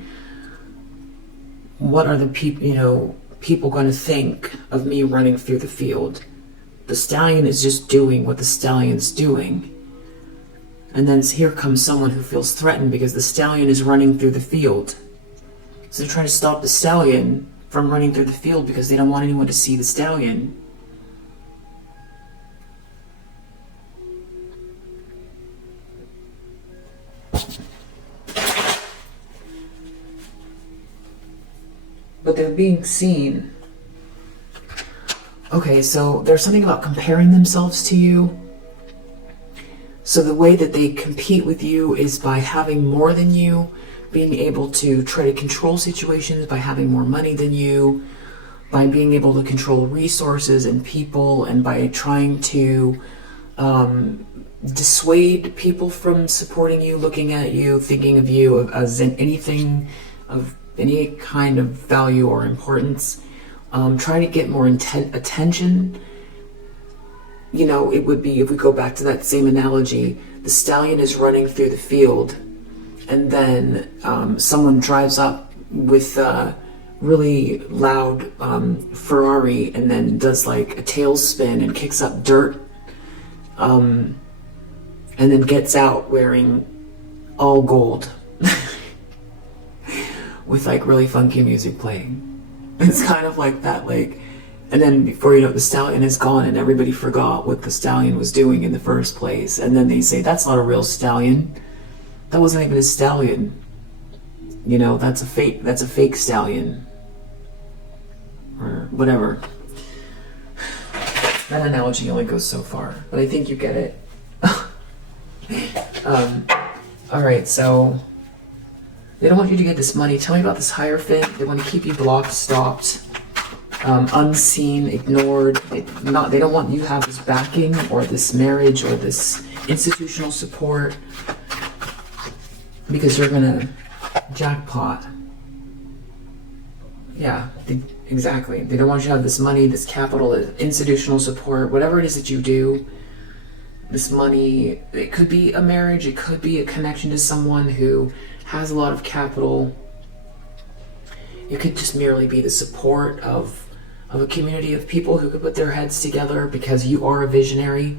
what are the people going to think of me running through the field? The stallion is just doing what the stallion's doing. And then here comes someone who feels threatened because the stallion is running through the field. So they're trying to stop the stallion from running through the field because they don't want anyone to see the stallion. But they're being seen. Okay, so there's something about comparing themselves to you. So the way that they compete with you is by having more than you, being able to try to control situations by having more money than you, by being able to control resources and people, and by trying to dissuade people from supporting you, looking at you, thinking of you as anything of any kind of value or importance. Trying to get more attention. You know, it would be, if we go back to that same analogy, the stallion is running through the field, and then someone drives up with a really loud Ferrari and then does like a tailspin and kicks up dirt, and then gets out wearing all gold with like really funky music playing. It's kind of like that, like, and then before you know it, the stallion is gone and everybody forgot what the stallion was doing in the first place. And then they say, that's not a real stallion. That wasn't even a stallion. You know, that's a fake stallion. Or whatever. That analogy only goes so far, but I think you get it. Alright, so they don't want you to get this money. Tell me about this Hierophant. They want to keep you blocked, stopped, unseen, ignored. They don't want you to have this backing or this marriage or this institutional support, because you're gonna jackpot. Yeah, exactly. They don't want you to have this money, this capital, this institutional support, whatever it is that you do. This money, it could be a marriage, it could be a connection to someone who has a lot of capital. It could just merely be the support of of a community of people who could put their heads together because you are a visionary.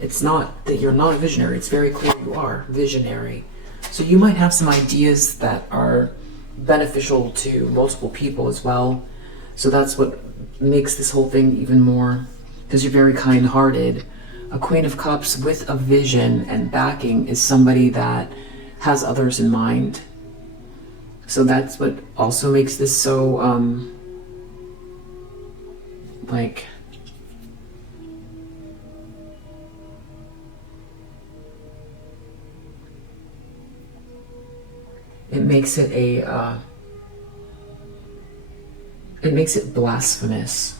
It's not that you're not a visionary, it's very clear you are visionary. So you might have some ideas that are beneficial to multiple people as well. So that's what makes this whole thing even more, because you're very kind-hearted. A Queen of Cups with a vision and backing is somebody that has others in mind. So that's what also makes this so, like, it makes it a, it makes it blasphemous.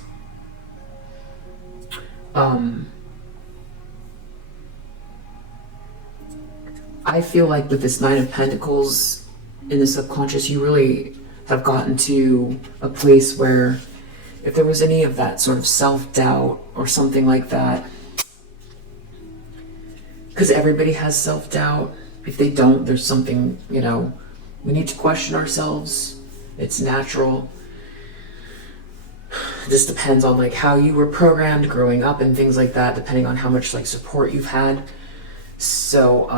I feel like with this Nine of Pentacles in the subconscious, you really have gotten to a place where if there was any of that sort of self-doubt or something like that, because everybody has self-doubt. If they don't, there's something, you know, we need to question ourselves. It's natural. This depends on like how you were programmed growing up and things like that, depending on how much like support you've had. So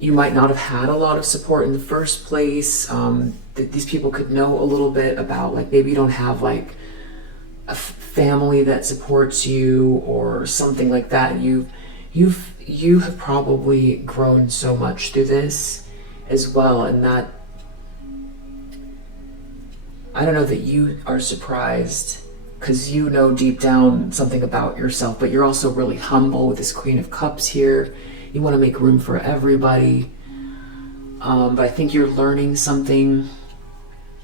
you might not have had a lot of support in the first place. These people could know a little bit about, like, maybe you don't have like a family that supports you or something like that. You have probably grown so much through this as well, and that I don't know that you are surprised because you know deep down something about yourself, but you're also really humble with this Queen of Cups here. You want to make room for everybody. But I think you're learning something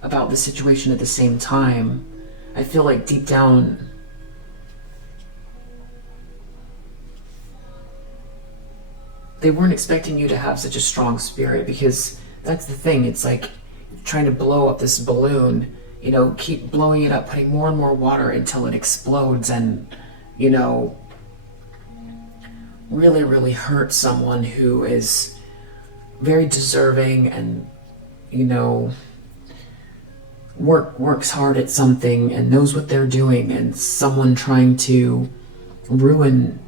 about the situation at the same time. I feel like deep down, they weren't expecting you to have such a strong spirit, because that's the thing. It's like trying to blow up this balloon, you know, keep blowing it up, putting more and more water until it explodes and, you know, really, really hurt someone who is very deserving and, you know, works hard at something and knows what they're doing, and someone trying to ruin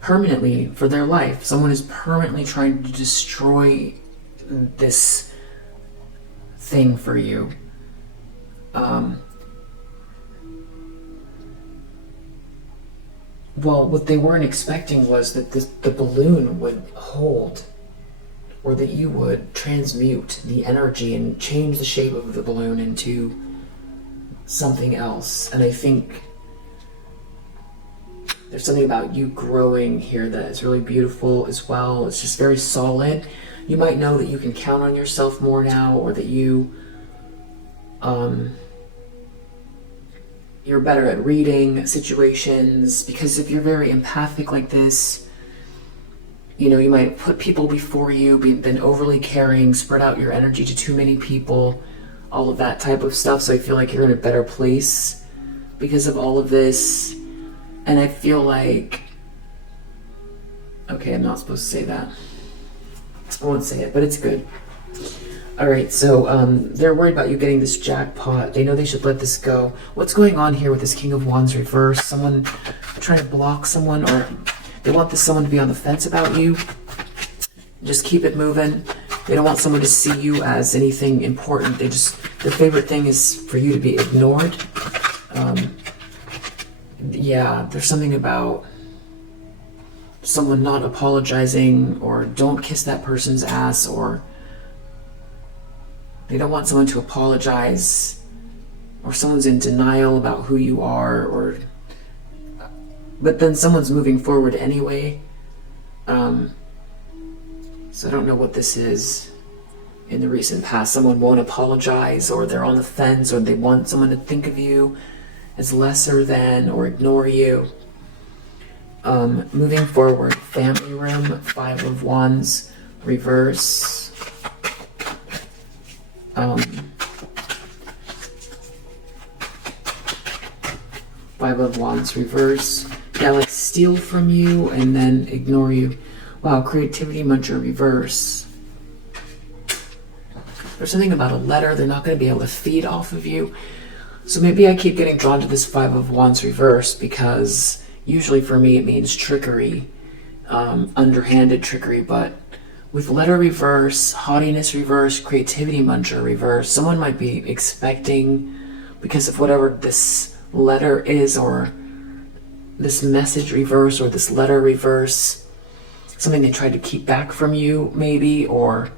permanently for their life. Someone is permanently trying to destroy this thing for you. Well, what they weren't expecting was that the balloon would hold, or that you would transmute the energy and change the shape of the balloon into something else. And I think there's something about you growing here that is really beautiful as well. It's just very solid. You might know that you can count on yourself more now, or that you're better at reading situations, because if you're very empathic like this, you know, you might put people before you, been overly caring, spread out your energy to too many people, all of that type of stuff. So I feel like you're in a better place because of all of this. And I feel like, okay, I'm not supposed to say that. I won't say it, but it's good. All right, so they're worried about you getting this jackpot. They know they should let this go. What's going on here with this King of Wands reverse? Someone trying to block someone, or they want this someone to be on the fence about you. Just keep it moving. They don't want someone to see you as anything important. Their favorite thing is for you to be ignored. Yeah, there's something about someone not apologizing, or don't kiss that person's ass, or they don't want someone to apologize, or someone's in denial about who you are, or but then someone's moving forward anyway. So I don't know what this is in the recent past. Someone won't apologize, or they're on the fence, or they want someone to think of you as lesser than or ignore you. Moving forward, family room, 5 of Wands, reverse. Five of Wands, reverse. Yeah, like steal from you and then ignore you. Wow, creativity muncher, reverse. There's something about a letter. They're not going to be able to feed off of you. So maybe I keep getting drawn to this Five of Wands reverse because usually for me it means trickery, underhanded trickery, but with letter reverse, haughtiness reverse, creativity muncher reverse, someone might be expecting, because of whatever this letter is, or this message reverse, or this letter reverse, something they tried to keep back from you maybe, or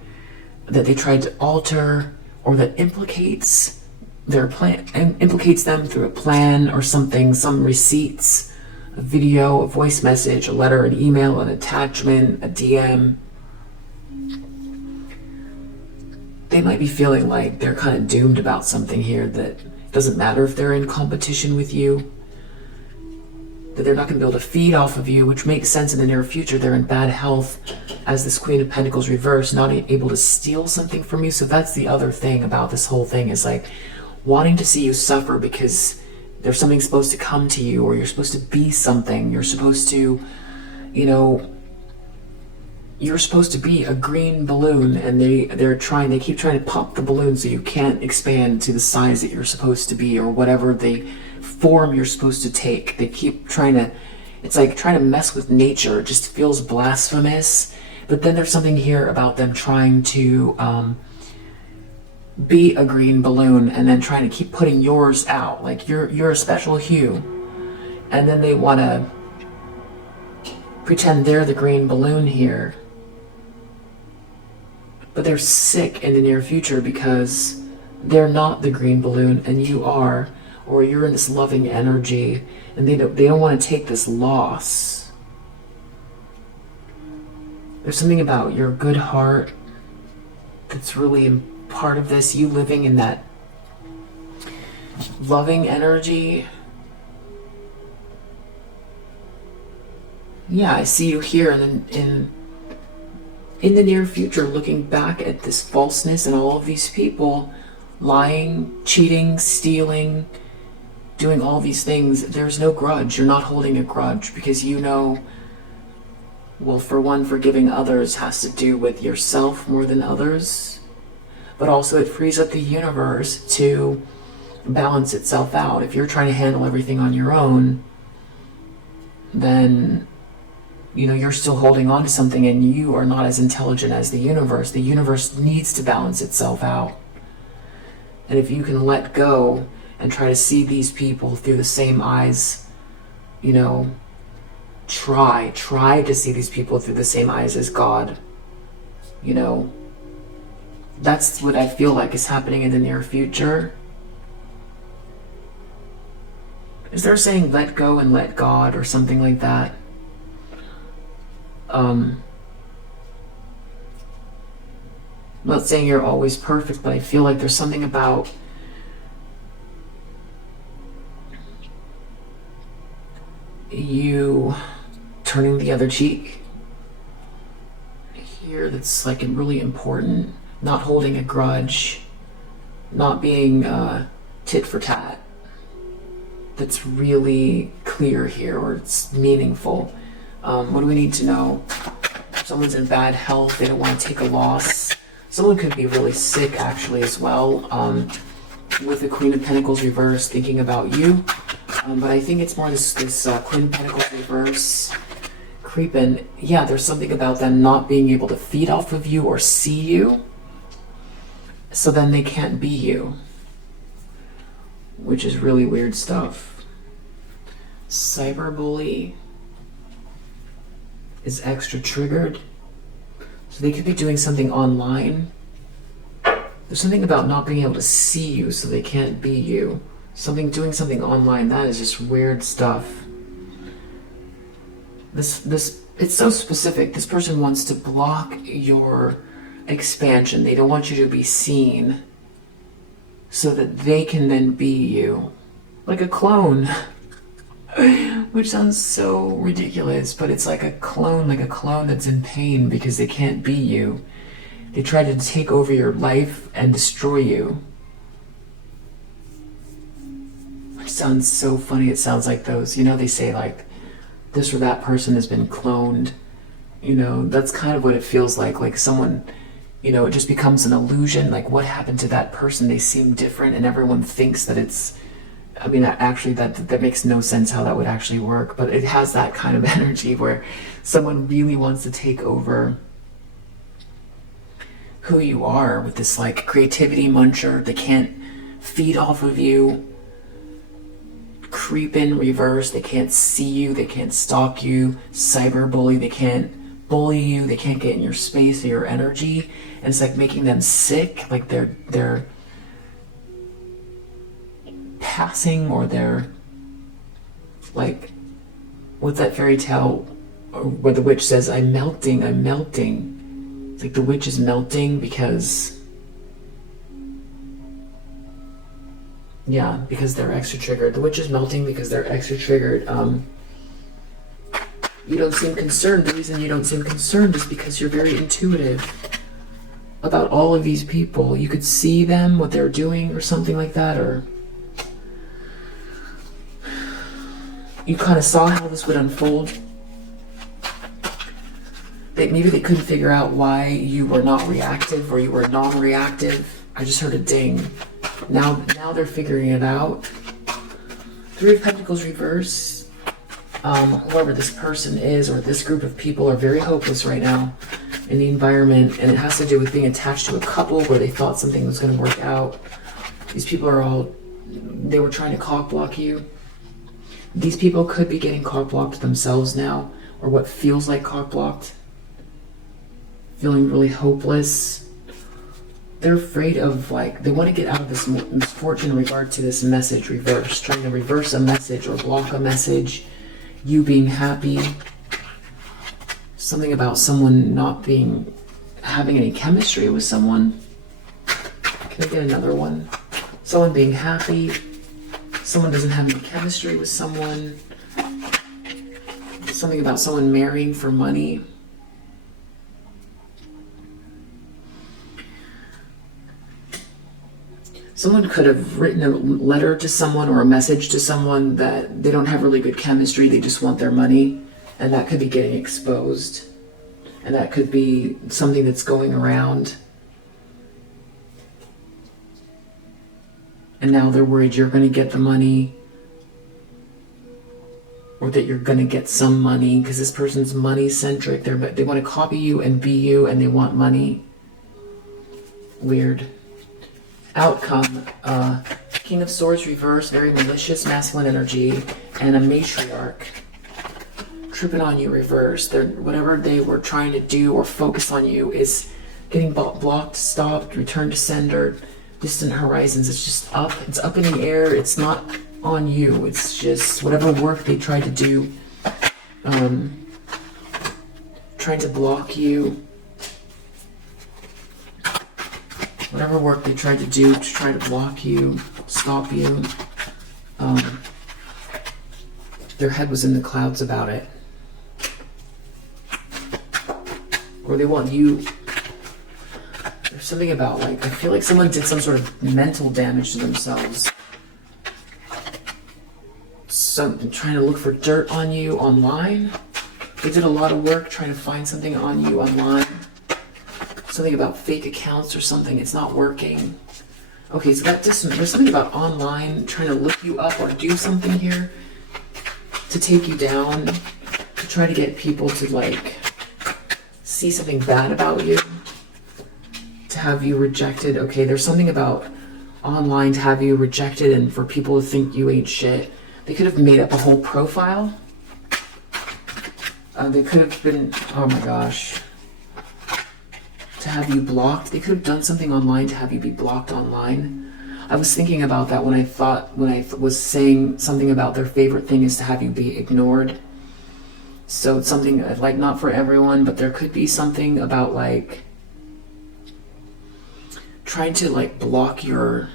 that they tried to alter, or that implicates their plan, and implicates them through a plan or something, some receipts, a video, a voice message, a letter, an email, an attachment, a DM. They might be feeling like they're kind of doomed about something here, that it doesn't matter if they're in competition with you, that they're not going to be able to feed off of you, which makes sense in the near future. They're in bad health as this Queen of Pentacles reverse, not able to steal something from you. So that's the other thing about this whole thing, is like wanting to see you suffer because there's something supposed to come to you, or you're supposed to be something. You're supposed to, you're supposed to be a green balloon, and they keep trying to pop the balloon so you can't expand to the size that you're supposed to be, or whatever the form you're supposed to take. They keep trying to, it's like trying to mess with nature. It just feels blasphemous. But then there's something here about them trying to be a green balloon, and then trying to keep putting yours out, like you're a special hue, and then they want to pretend they're the green balloon here. But they're sick in the near future because they're not the green balloon and you are, or you're in this loving energy, and they don't want to take this loss. There's something about your good heart that's really part of this, you living in that loving energy. Yeah, I see you here in the near future, looking back at this falseness and all of these people lying, cheating, stealing, doing all these things. There's no grudge. You're not holding a grudge because you know, well, for one, forgiving others has to do with yourself more than others, but also it frees up the universe to balance itself out. If you're trying to handle everything on your own, then you're still holding on to something, and you are not as intelligent as the universe. The universe needs to balance itself out. And if you can let go and try to see these people through the same eyes, try to see these people through the same eyes as God, that's what I feel like is happening in the near future. Is there saying let go and let God or something like that? I'm not saying you're always perfect, but I feel like there's something about you turning the other cheek here that's like really important. Not holding a grudge, not being tit for tat. That's really clear here, or it's meaningful. What do we need to know? Someone's in bad health, they don't want to take a loss. Someone could be really sick actually as well, with the Queen of Pentacles reverse, thinking about you. But I think it's more this Queen of Pentacles reverse creeping. Yeah, there's something about them not being able to feed off of you or see you, so then they can't be you, which is really weird stuff. Cyberbully is extra triggered. So they could be doing something online. There's something about not being able to see you, so they can't be you. Doing something online, that is just weird stuff. This it's so specific. This person wants to block your expansion. They don't want you to be seen, so that they can then be you. Like a clone. Which sounds so ridiculous, but it's like a clone that's in pain because they can't be you. They try to take over your life and destroy you. Which sounds so funny. It sounds like those, they say like this or that person has been cloned. That's kind of what it feels like someone, it just becomes an illusion. Like what happened to that person? They seem different and everyone thinks that it's I mean, actually, that makes no sense how that would actually work, but it has that kind of energy where someone really wants to take over who you are with this like creativity muncher. They can't feed off of you. Creep in reverse. They can't see you. They can't stalk you. Cyberbully. They can't bully you. They can't get in your space or your energy. And it's like making them sick. Like they're passing, or they're like, what's that fairy tale where the witch says, I'm melting, I'm melting. It's like the witch is melting because, yeah, because they're extra triggered. The witch is melting because they're extra triggered. You don't seem concerned. The reason you don't seem concerned is because you're very intuitive about all of these people. You could see them, what they're doing or something like that, or you kind of saw how this would unfold. Maybe they couldn't figure out why you were not reactive or you were non-reactive. I just heard a ding. Now they're figuring it out. Three of Pentacles reverse. Whoever this person is or this group of people are very hopeless right now in the environment, and it has to do with being attached to a couple where they thought something was going to work out. These people are they were trying to cock block you. These people could be getting cock blocked themselves now, or what feels like cock blocked. Feeling really hopeless. They're afraid of, like, they want to get out of this misfortune in regard to this message reverse. Trying to reverse a message or block a message. You being happy. Something about someone not having any chemistry with someone. Can I get another one? Someone being happy. Someone doesn't have any chemistry with someone. Something about someone marrying for money. Someone could have written a letter to someone or a message to someone that they don't have really good chemistry, they just want their money, and that could be getting exposed. And that could be something that's going around. And now they're worried you're going to get the money, or that you're going to get some money, because this person's money-centric. They want to copy you and be you, and they want money. Weird. Outcome, King of Swords reverse, very malicious masculine energy, and a matriarch tripping on you reverse. Whatever they were trying to do or focus on you is getting blocked, stopped, returned to sender, distant horizons. It's just up. It's up in the air. It's not on you. It's just whatever work they tried to do, trying to block you. Whatever work they tried to do to try to block you, stop you, their head was in the clouds about it. Or they want you. There's something about, like, I feel like someone did some sort of mental damage to themselves. Trying to look for dirt on you online. They did a lot of work trying to find something on you online. Something about fake accounts or something. It's not working. Okay, so there's something about online trying to look you up or do something here to take you down, to try to get people to, like, see something bad about you, to have you rejected. Okay, there's something about online to have you rejected and for people to think you ain't shit. They could have made up a whole profile. They could have been, oh my gosh, to have you blocked. They could have done something online to have you be blocked online. I was thinking about that when I was saying something about their favorite thing is to have you be ignored. So it's something like, not for everyone, but there could be something about, like, trying to, like, block your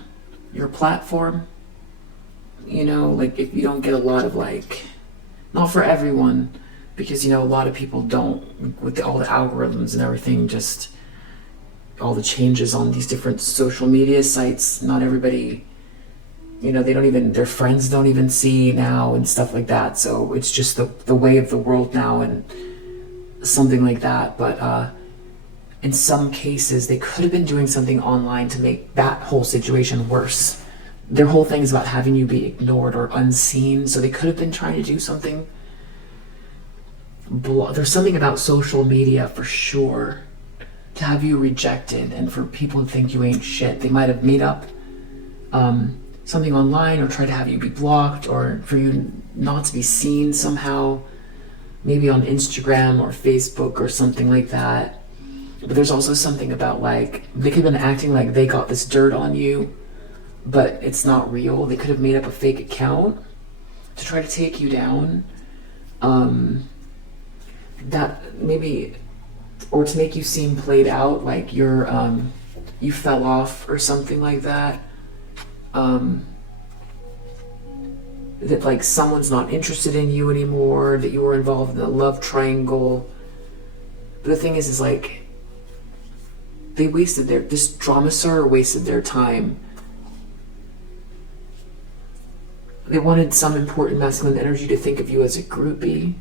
platform. You know, like, if you don't get a lot of, like, not for everyone, because, you know, a lot of people don't, with all the algorithms and everything, just all the changes on these different social media sites, not everybody, you know, their friends don't even see now and stuff like that. So it's just the way of the world now and something like that. But in some cases, they could have been doing something online to make that whole situation worse. their whole thing is about having you be ignored or unseen. So they could have been trying to do something. There's something about social media for sure to have you rejected and for people to think you ain't shit. They might have made up something online or tried to have you be blocked or for you not to be seen somehow, maybe on Instagram or Facebook or something like that. But there's also something about like, they could have been acting like they got this dirt on you, but it's not real. They could have made up a fake account to try to take you down. That maybe, or to make you seem played out, like you're, you fell off or something like that. That like someone's not interested in you anymore, that you were involved in a love triangle. But the thing is like, they wasted this dramasaur wasted their time. They wanted some important masculine energy to think of you as a groupie.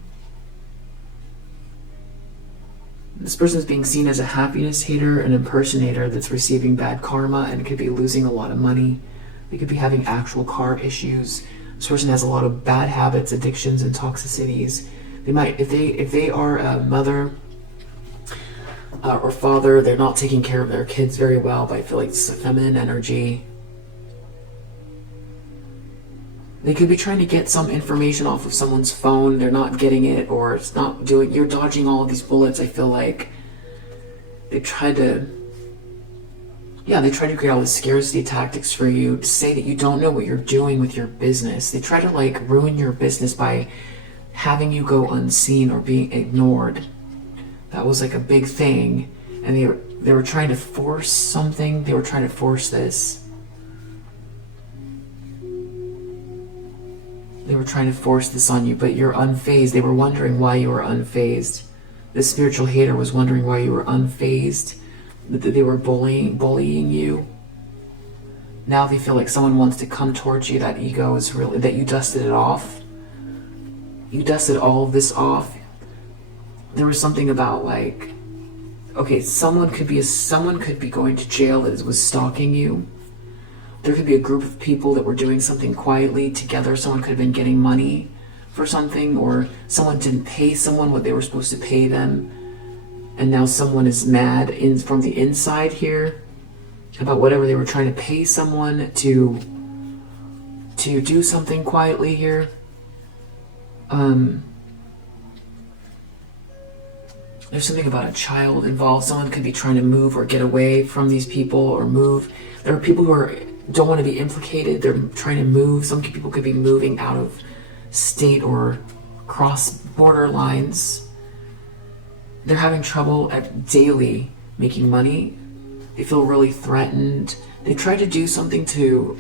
This person is being seen as a happiness hater, an impersonator that's receiving bad karma and could be losing a lot of money. They could be having actual car issues. This person has a lot of bad habits, addictions, and toxicities. They might, if they are a mother or father, they're not taking care of their kids very well, but I feel like it's a feminine energy. They could be trying to get some information off of someone's phone. They're not getting it, or it's not doing. You're dodging all of these bullets. I feel like they tried to create all these scarcity tactics for you to say that you don't know what you're doing with your business. They try to like ruin your business by having you go unseen or being ignored. That was like a big thing, and they were trying to force something. They were trying to force this. They were trying to force this on you, but you're unfazed. They were wondering why you were unfazed. This spiritual hater was wondering why you were unfazed, that they were bullying you. Now they feel like someone wants to come towards you. That ego is really, that you dusted it off. You dusted all of this off. There was something about like, okay, someone could be going to jail that was stalking you. There could be a group of people that were doing something quietly together. Someone could have been getting money for something, or someone didn't pay someone what they were supposed to pay them. And now someone is mad from the inside here about whatever they were trying to pay someone to do something quietly here. There's something about a child involved. Someone could be trying to move or get away from these people or move. There are people who don't want to be implicated. They're trying to move. Some people could be moving out of state or cross border lines. They're having trouble daily making money. They feel really threatened. They try to do something to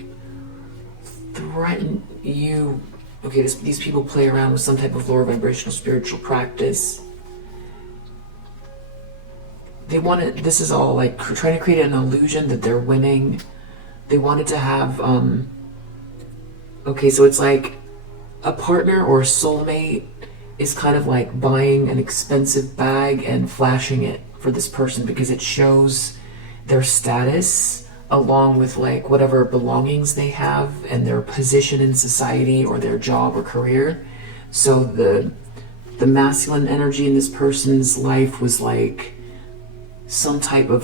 threaten you. Okay, these people play around with some type of lower vibrational spiritual practice. This is all like trying to create an illusion that they're winning. They wanted to have, okay, so it's like a partner or a soulmate is kind of like buying an expensive bag and flashing it for this person because it shows their status along with like whatever belongings they have and their position in society or their job or career. So the masculine energy in this person's life was like some type of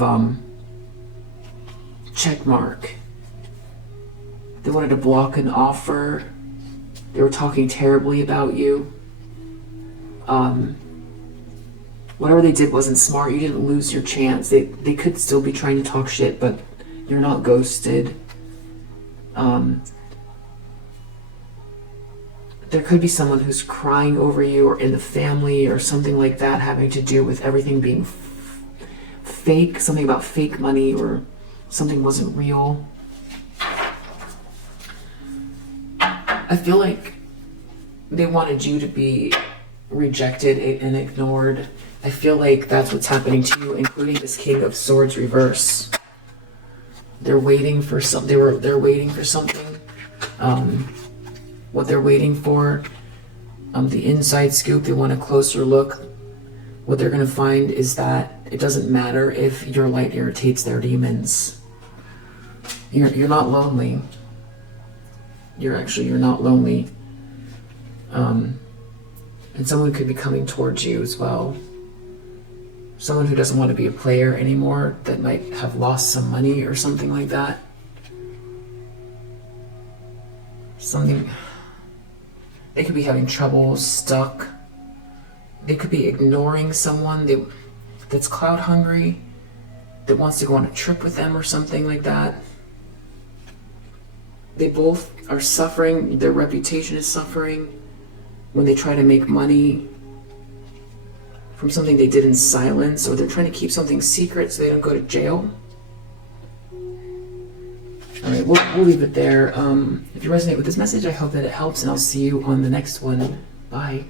check mark. They wanted to block an offer. They were talking terribly about you. Whatever they did wasn't smart. You didn't lose your chance. They could still be trying to talk shit, but you're not ghosted. There could be someone who's crying over you or in the family or something like that, having to do with everything being fake, something about fake money or something wasn't real. I feel like they wanted you to be rejected and ignored. I feel like that's what's happening to you, including this King of Swords reverse. They're waiting for they're waiting for something. What they're waiting for, the inside scoop, they want a closer look. What they're going to find is that it doesn't matter if your light irritates their demons. You're not lonely. you're not lonely. And someone could be coming towards you as well. Someone who doesn't want to be a player anymore, that might have lost some money or something like that. They could be having trouble, stuck. They could be ignoring someone that's cloud hungry, that wants to go on a trip with them or something like that. They both are suffering. Their reputation is suffering when they try to make money from something they did in silence, or they're trying to keep something secret so they don't go to jail. All right, we'll leave it there. If you resonate with this message, I hope that it helps, and I'll see you on the next one. Bye.